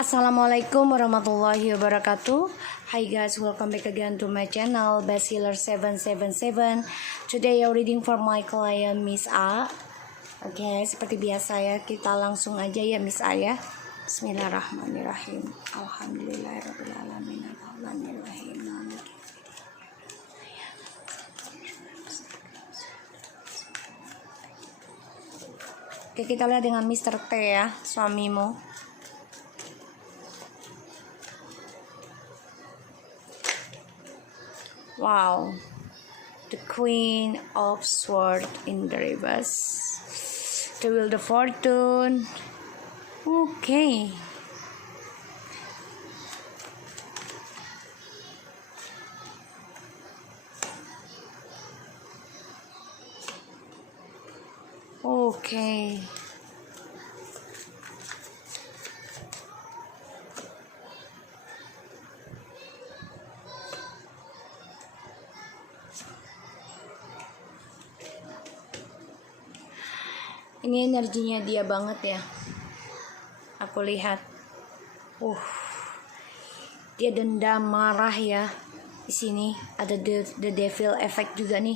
Assalamualaikum warahmatullahi wabarakatuh. Hi guys, welcome back again to my channel Best Healer 777. Today I'm reading for my client Miss A. Oke, seperti biasa ya, kita langsung aja ya Miss A ya. Bismillahirrahmanirrahim. Alhamdulillahirrahmanirrahim. Oke, kita lihat dengan Mr. T ya, suamimu. Wow, the Queen of Swords in the reverse, the Wheel of Fortune. Okay, okay. Ini energinya dia banget ya. Aku lihat. Dia dendam, marah ya. Di sini ada the devil effect juga nih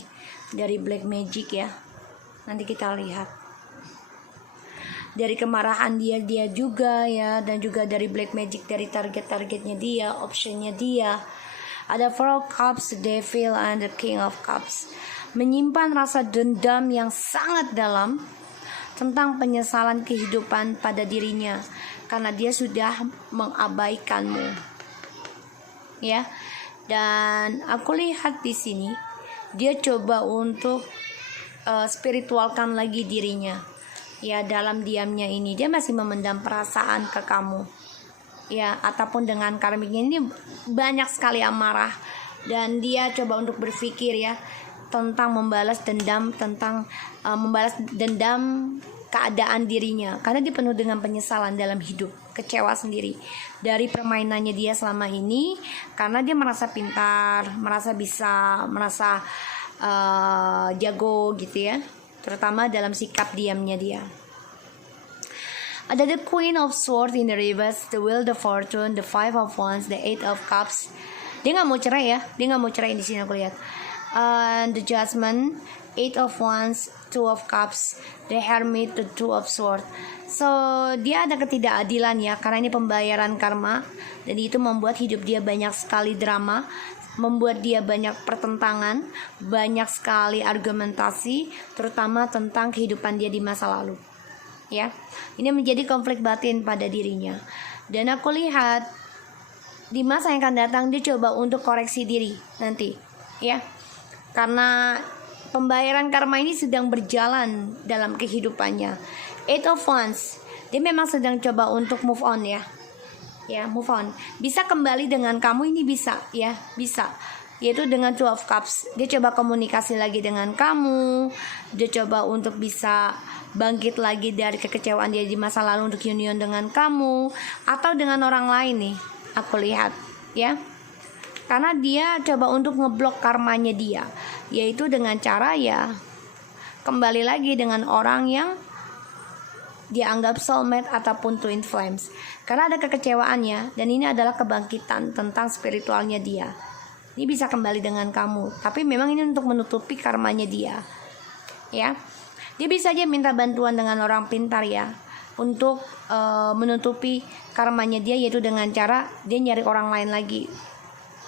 dari black magic ya. Nanti kita lihat. Dari kemarahan dia juga ya, dan juga dari black magic, dari target-targetnya dia, optionnya dia. Ada Four of Cups, the Devil, and the King of Cups. Menyimpan rasa dendam yang sangat dalam tentang penyesalan kehidupan pada dirinya karena dia sudah mengabaikanmu. Ya. Dan aku lihat di sini dia coba untuk spiritualkan lagi dirinya. Ya, dalam diamnya ini dia masih memendam perasaan ke kamu. Ya, ataupun dengan karmiknya ini banyak sekali amarah, dan dia coba untuk berpikir ya tentang membalas dendam, keadaan dirinya, karena dia penuh dengan penyesalan dalam hidup, kecewa sendiri dari permainannya dia selama ini, karena dia merasa pintar, merasa bisa, merasa jago gitu ya, terutama dalam sikap diamnya dia. Ada the Queen of Swords in the reverse, the Wheel of Fortune, the Five of Wands, the Eight of Cups. Dia nggak mau cerai ya, dia nggak mau cerai di sini aku lihat. The Judgment, Eight of Wands, Two of Cups, the Hermit, the Two of Swords. So dia ada ketidakadilan ya, karena ini pembayaran karma, dan itu membuat hidup dia banyak sekali drama, membuat dia banyak pertentangan, banyak sekali argumentasi, terutama tentang kehidupan dia di masa lalu. Ya, ini menjadi konflik batin pada dirinya. Dan aku lihat di masa yang akan datang dia coba untuk koreksi diri nanti, ya. Karena pembayaran karma ini sedang berjalan dalam kehidupannya. Eight of Wands, dia memang sedang coba untuk move on ya. Ya, move on. Bisa kembali dengan kamu, ini bisa ya, bisa. Yaitu dengan Two of Cups. Dia coba komunikasi lagi dengan kamu. Dia coba untuk bisa bangkit lagi dari kekecewaan dia di masa lalu untuk union dengan kamu atau dengan orang lain nih. Aku lihat ya. Karena dia coba untuk ngeblok karmanya dia, yaitu dengan cara ya kembali lagi dengan orang yang dia anggap soulmate ataupun twin flames. Karena ada kekecewaannya, dan ini adalah kebangkitan tentang spiritualnya dia. Ini bisa kembali dengan kamu, tapi memang ini untuk menutupi karmanya dia. Ya. Dia bisa aja minta bantuan dengan orang pintar ya, untuk menutupi karmanya dia, yaitu dengan cara dia nyari orang lain lagi.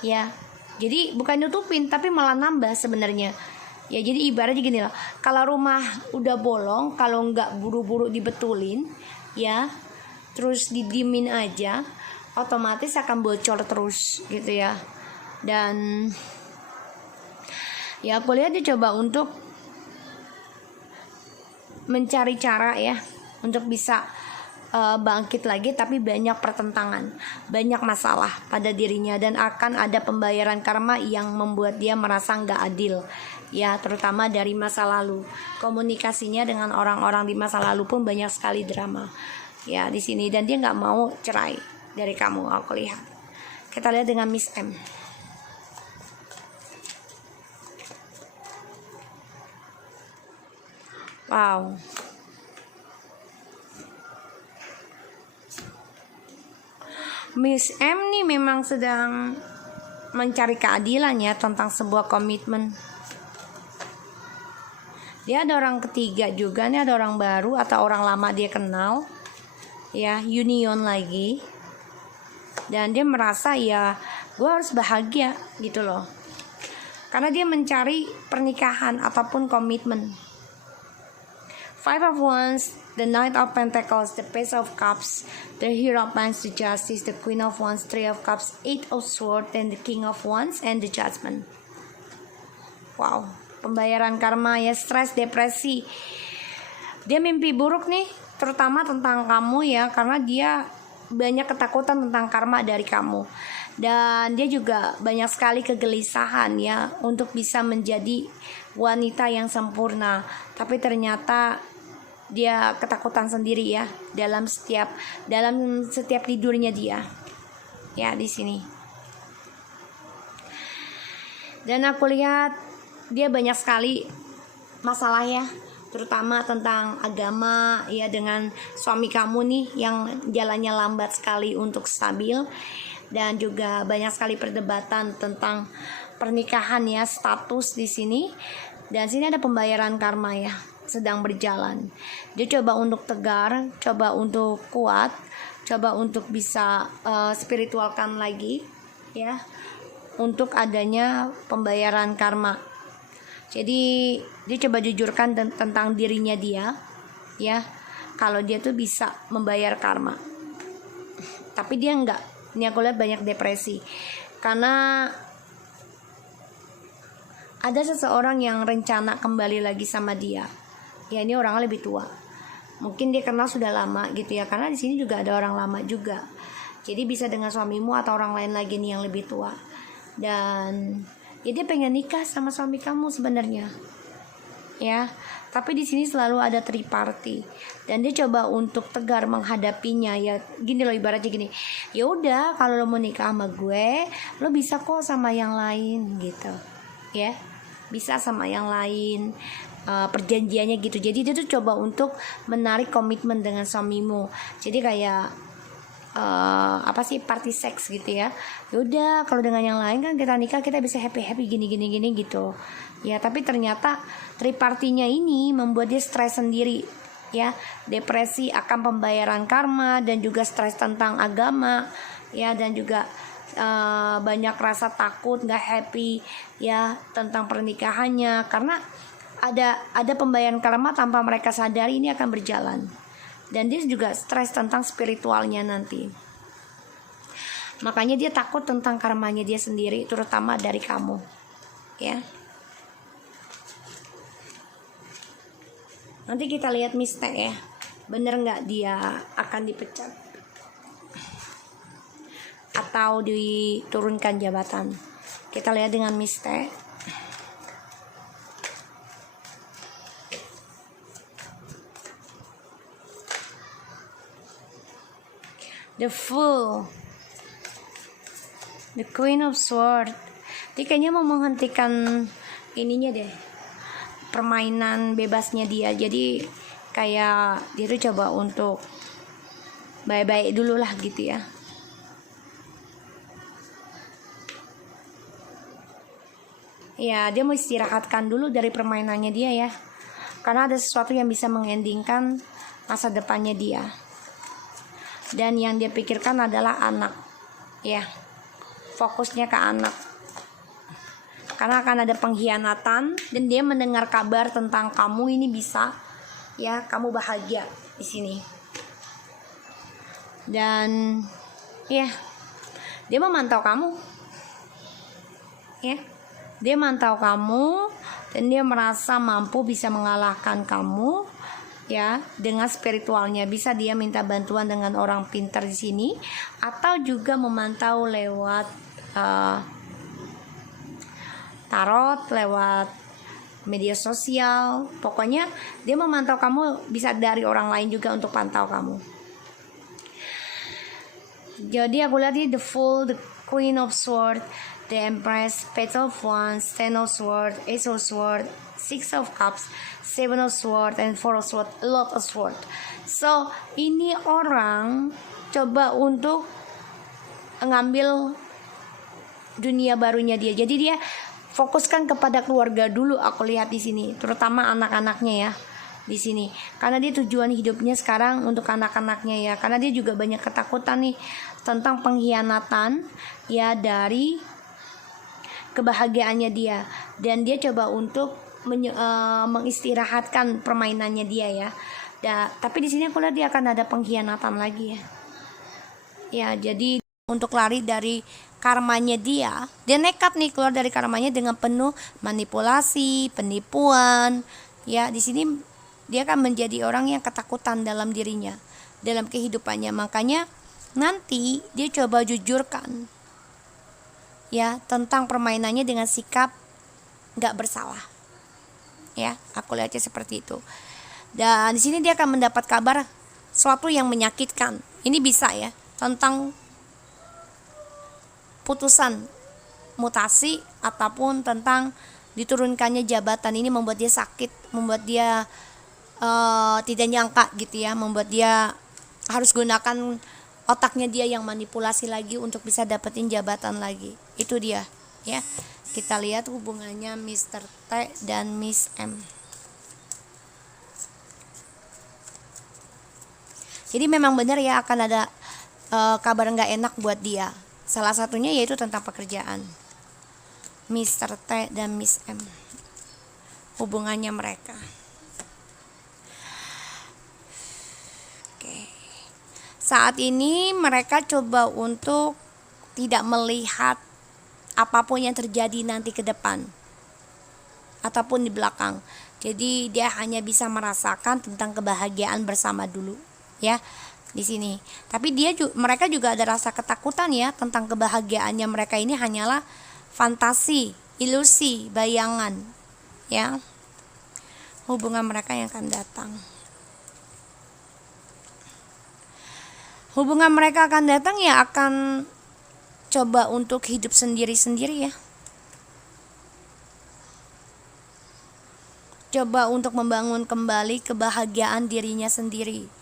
Ya, jadi bukan nutupin tapi malah nambah sebenarnya. Ya, jadi ibaratnya gini loh. Kalau rumah udah bolong, kalau nggak buru-buru dibetulin, ya, terus didiemin aja, otomatis akan bocor terus gitu ya. Dan ya aku lihat dia coba untuk mencari cara ya untuk bisa bangkit lagi, tapi banyak pertentangan, banyak masalah pada dirinya, dan akan ada pembayaran karma yang membuat dia merasa nggak adil ya, terutama dari masa lalu. Komunikasinya dengan orang-orang di masa lalu pun banyak sekali drama ya di sini, dan dia nggak mau cerai dari kamu. Aku lihat. Kita lihat dengan Miss M. Wow. Miss M nih memang sedang mencari keadilan ya tentang sebuah komitmen. Dia ada orang ketiga juga nih, ada orang baru atau orang lama dia kenal. Ya, union lagi. Dan dia merasa ya gue harus bahagia gitu loh. Karena dia mencari pernikahan ataupun komitmen. Five of Wands, the Knight of Pentacles, the Page of Cups, the Hero of Wands, the Justice, the Queen of Wands, Three of Cups, Eight of Swords, and the King of Wands, and the Judgment. Wow, pembayaran karma ya, stres, depresi. Dia mimpi buruk nih, terutama tentang kamu ya, karena dia banyak ketakutan tentang karma dari kamu. Dan dia juga banyak sekali kegelisahan ya untuk bisa menjadi wanita yang sempurna. Tapi ternyata dia ketakutan sendiri ya dalam setiap tidurnya dia. Ya, di sini. Dan aku lihat dia banyak sekali masalah ya, terutama tentang agama ya, dengan suami kamu nih yang jalannya lambat sekali untuk stabil. Dan juga banyak sekali perdebatan tentang pernikahan ya, status di sini. Dan sini ada pembayaran karma ya, sedang berjalan. Dia coba untuk tegar, coba untuk kuat, coba untuk bisa spiritualkan lagi ya, untuk adanya pembayaran karma. Jadi dia coba jujurkan tentang dirinya dia ya, kalau dia tuh bisa membayar karma. Tapi dia enggak. Ini aku lihat banyak depresi karena ada seseorang yang rencana kembali lagi sama dia. Ya, ini orangnya lebih tua. Mungkin dia kenal sudah lama gitu ya, karena di sini juga ada orang lama juga. Jadi bisa dengan suamimu atau orang lain lagi nih yang lebih tua. Dan ya dia pengen nikah sama suami kamu sebenarnya. Ya, tapi di sini selalu ada triparty dan dia coba untuk tegar menghadapinya ya. Gini loh, ibaratnya gini, ya udah kalau lo mau nikah sama gue, lo bisa kok sama yang lain gitu ya, bisa sama yang lain, perjanjiannya gitu. Jadi dia tuh coba untuk menarik komitmen dengan suamimu. Jadi kayak party seks gitu ya. Yaudah kalau dengan yang lain kan kita nikah, kita bisa happy gini gitu ya. Tapi ternyata tripartinya ini membuat dia stres sendiri ya, depresi akan pembayaran karma dan juga stres tentang agama ya, dan juga banyak rasa takut, nggak happy ya tentang pernikahannya, karena ada pembayaran karma tanpa mereka sadari ini akan berjalan. Dan dia juga stres tentang spiritualnya nanti. Makanya dia takut tentang karmanya dia sendiri, terutama dari kamu ya. Nanti kita lihat mistake ya, bener nggak dia akan dipecat atau diturunkan jabatan. Kita lihat dengan mistake. The Fool, the Queen of Swords. Dia kayaknya mau menghentikan ininya deh, permainan bebasnya dia. Jadi kayak dia tuh coba untuk baik-baik dulu lah gitu ya. Ya, dia mau istirahatkan dulu dari permainannya dia ya, karena ada sesuatu yang bisa mengendingkan masa depannya dia. Dan yang dia pikirkan adalah anak ya, fokusnya ke anak, karena akan ada pengkhianatan. Dan dia mendengar kabar tentang kamu ini bisa ya, kamu bahagia di sini. Dan ya, dia memantau kamu ya, dia mantau kamu dan dia merasa mampu bisa mengalahkan kamu ya dengan spiritualnya. Bisa dia minta bantuan dengan orang pintar di sini, atau juga memantau lewat tarot, lewat media sosial. Pokoknya dia memantau kamu, bisa dari orang lain juga untuk pantau kamu. Jadi aku lihat ini the Fool, the Queen of Swords, the Empress, Page of Wands, Ten of Swords, Ace of Swords, Six of Cups, Seven of Swords, and Four of Swords, a lot of Swords. So ini orang coba untuk ngambil dunia barunya dia. Jadi dia fokuskan kepada keluarga dulu, aku lihat di sini, terutama anak-anaknya ya di sini. Karena dia tujuan hidupnya sekarang untuk anak-anaknya ya. Karena dia juga banyak ketakutan nih tentang pengkhianatan ya dari kebahagiaannya dia, dan dia coba untuk mengistirahatkan permainannya dia ya. Tapi di sini aku lihat dia akan ada pengkhianatan lagi ya. Ya, jadi untuk lari dari karmanya dia nekat nih keluar dari karmanya dengan penuh manipulasi, penipuan. Ya, di sini dia akan menjadi orang yang ketakutan dalam dirinya, dalam kehidupannya. Makanya nanti dia coba jujurkan ya tentang permainannya dengan sikap nggak bersalah. Ya, aku lihatnya seperti itu. Dan di sini dia akan mendapat kabar sesuatu yang menyakitkan. Ini bisa ya tentang putusan mutasi ataupun tentang diturunkannya jabatan. Ini membuat dia sakit, membuat dia tidak nyangka gitu ya, membuat dia harus gunakan otaknya dia yang manipulasi lagi untuk bisa dapetin jabatan lagi. Itu dia ya. Kita lihat hubungannya Mr. T dan Miss M. Jadi memang benar ya akan ada kabar nggak enak buat dia. Salah satunya yaitu tentang pekerjaan. Mr. T dan Miss M, hubungannya mereka. Oke. Saat ini mereka coba untuk tidak melihat apapun yang terjadi nanti ke depan ataupun di belakang. Jadi dia hanya bisa merasakan tentang kebahagiaan bersama dulu ya di sini. Tapi mereka juga ada rasa ketakutan ya tentang kebahagiaannya mereka ini hanyalah fantasi, ilusi, bayangan ya. Hubungan mereka yang akan datang. Hubungan mereka akan datang ya akan coba untuk hidup sendiri-sendiri ya. Coba untuk membangun kembali kebahagiaan dirinya sendiri.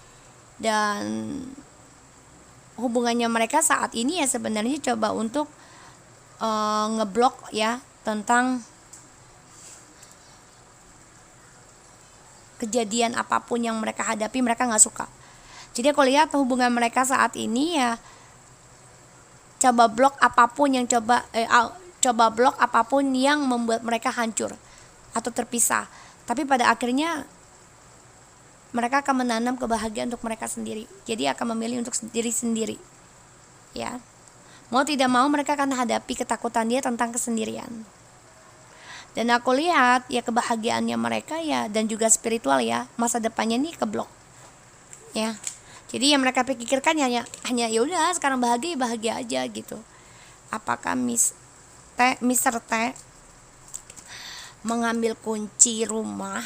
Dan hubungannya mereka saat ini ya sebenarnya coba untuk ngeblok ya tentang kejadian apapun yang mereka hadapi. Mereka nggak suka. Jadi aku lihat hubungan mereka saat ini ya coba blok apapun yang blok apapun yang membuat mereka hancur atau terpisah. Tapi pada akhirnya mereka akan menanam kebahagiaan untuk mereka sendiri. Jadi akan memilih untuk diri sendiri. Ya. Mau tidak mau mereka akan hadapi ketakutan dia tentang kesendirian. Dan aku lihat ya kebahagiaannya mereka ya dan juga spiritual ya, masa depannya nih keblok. Ya. Jadi yang mereka pikirkan hanya ya udah sekarang bahagia aja gitu. Apakah Mr. T mengambil kunci rumah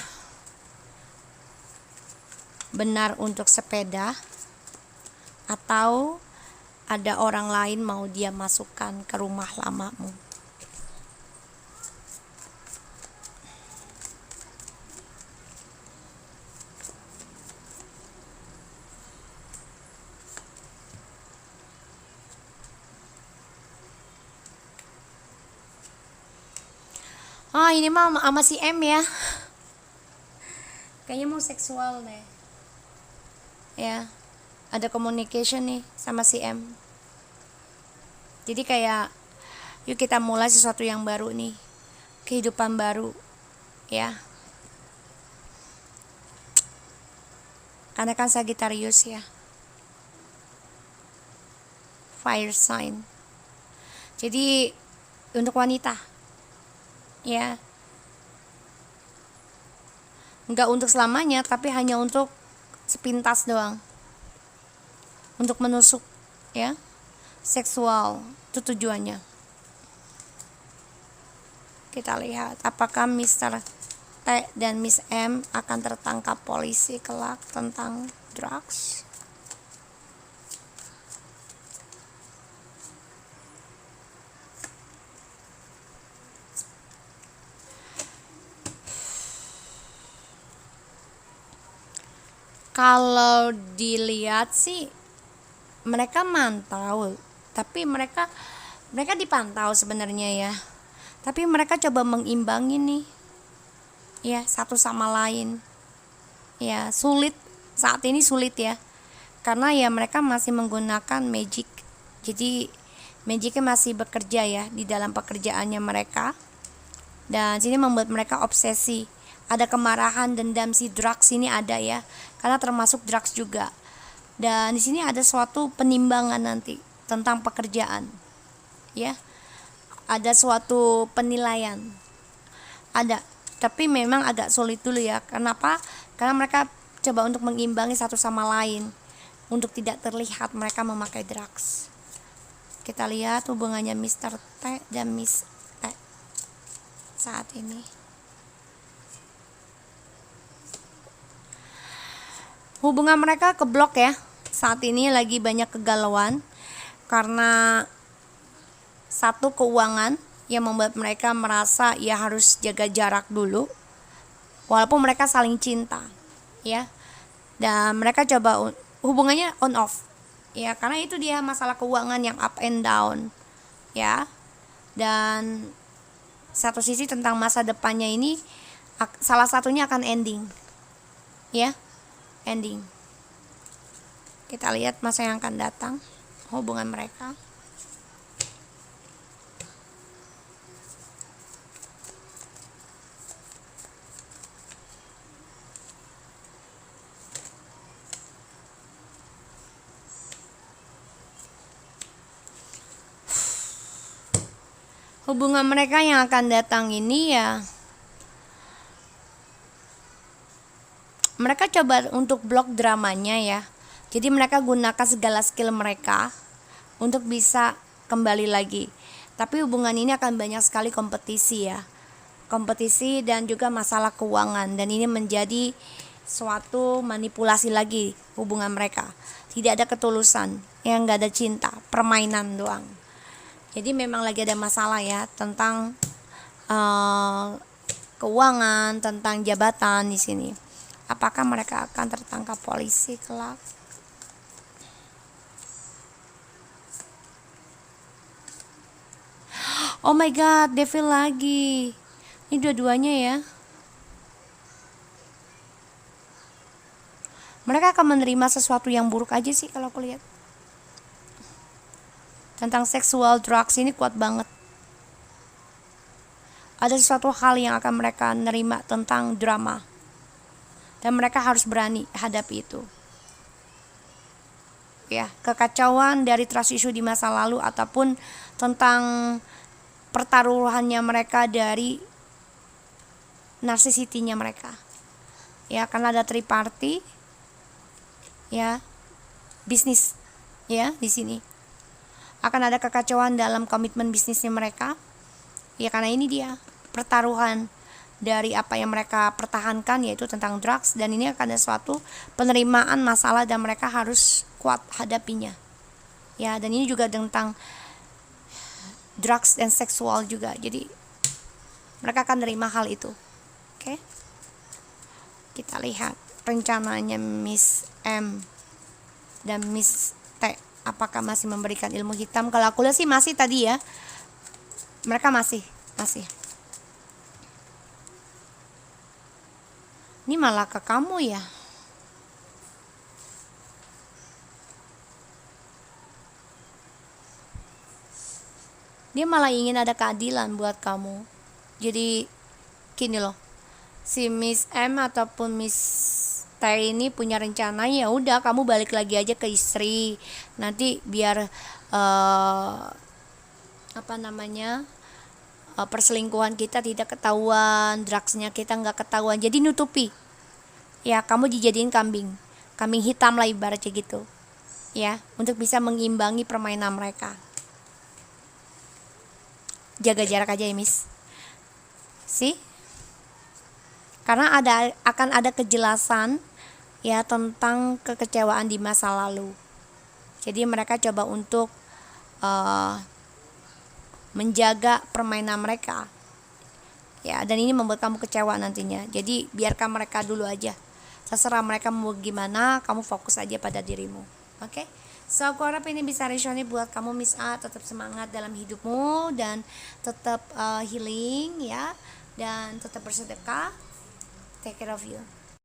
benar untuk sepeda, atau ada orang lain mau dia masukkan ke rumah lamamu? Ini mah sama si M ya. Kayaknya mau seksual deh. Ya, ada communication nih sama si M. Jadi kayak yuk kita mulai sesuatu yang baru nih, kehidupan baru ya. Karena kan Sagittarius ya, fire sign. Jadi untuk wanita ya, nggak untuk selamanya tapi hanya untuk sepintas doang, untuk menusuk ya, seksual itu tujuannya. Kita lihat apakah Mr. T dan Miss M akan tertangkap polisi kelak tentang drugs. Kalau dilihat sih mereka mantau, tapi mereka dipantau sebenarnya ya, tapi mereka coba mengimbangi nih ya, satu sama lain ya. Sulit, saat ini sulit ya, karena ya mereka masih menggunakan magic. Jadi magicnya masih bekerja ya di dalam pekerjaannya mereka, dan sini membuat mereka obsesi. Ada kemarahan, dendam, si drugs ini ada ya, karena termasuk drugs juga. Dan di sini ada suatu penimbangan nanti tentang pekerjaan ya, ada suatu penilaian ada, tapi memang agak sulit dulu ya. Kenapa? Karena mereka coba untuk mengimbangi satu sama lain untuk tidak terlihat mereka memakai drugs. Kita lihat hubungannya Mr. T dan Miss T saat ini. Hubungan mereka keblok ya. Saat ini lagi banyak kegalauan karena satu, keuangan yang membuat mereka merasa ya harus jaga jarak dulu walaupun mereka saling cinta ya. Dan mereka coba hubungannya on off ya, karena itu dia masalah keuangan yang up and down ya. Dan satu sisi tentang masa depannya ini salah satunya akan ending ya, ending. Kita lihat masa yang akan datang hubungan mereka. Hubungan mereka yang akan datang ini ya, mereka coba untuk blok dramanya ya. Jadi mereka gunakan segala skill mereka untuk bisa kembali lagi. Tapi hubungan ini akan banyak sekali kompetisi ya, kompetisi dan juga masalah keuangan, dan ini menjadi suatu manipulasi lagi hubungan mereka. Tidak ada ketulusan, yang gak ada cinta, permainan doang. Jadi memang lagi ada masalah ya tentang keuangan, tentang jabatan di sini. Apakah mereka akan tertangkap polisi kelak? Oh my god, devil lagi. Ini dua-duanya ya. Mereka akan menerima sesuatu yang buruk aja sih kalau aku lihat. Tentang seksual drugs ini kuat banget. Ada sesuatu hal yang akan mereka nerima tentang drama, dan mereka harus berani hadapi itu ya. Kekacauan dari trust issue di masa lalu ataupun tentang pertaruhannya mereka dari narsisitinya mereka ya, karena ada triparty ya, bisnis ya. Di sini akan ada kekacauan dalam komitmen bisnisnya mereka ya, karena ini dia pertaruhan dari apa yang mereka pertahankan, yaitu tentang drugs. Dan ini akan ada suatu penerimaan masalah dan mereka harus kuat hadapinya ya. Dan ini juga tentang drugs dan seksual juga, jadi mereka akan nerima hal itu. Oke, kita lihat rencananya Miss M dan Miss T, apakah masih memberikan ilmu hitam? Kalau aku lihat sih masih tadi ya, mereka masih. Ini malah ke kamu ya. Dia malah ingin ada keadilan buat kamu. Jadi gini loh, si Miss M ataupun Miss T ini punya rencana, ya udah kamu balik lagi aja ke istri. Nanti biar perselingkuhan kita tidak ketahuan, drugsnya kita nggak ketahuan, jadi nutupi ya. Kamu dijadiin kambing hitam lah ibaratnya gitu ya, untuk bisa mengimbangi permainan mereka. Jaga jarak aja ya Miss, sih, karena akan ada kejelasan ya tentang kekecewaan di masa lalu. Jadi mereka coba untuk menjaga permainan mereka ya, dan ini membuat kamu kecewa nantinya. Jadi biarkan mereka dulu aja, terserah mereka mau gimana, kamu fokus aja pada dirimu. Oke, So, aku harap ini bisa resonate buat kamu Miss A, tetap semangat dalam hidupmu dan tetap healing ya, dan tetap bersedekah. Take care of you.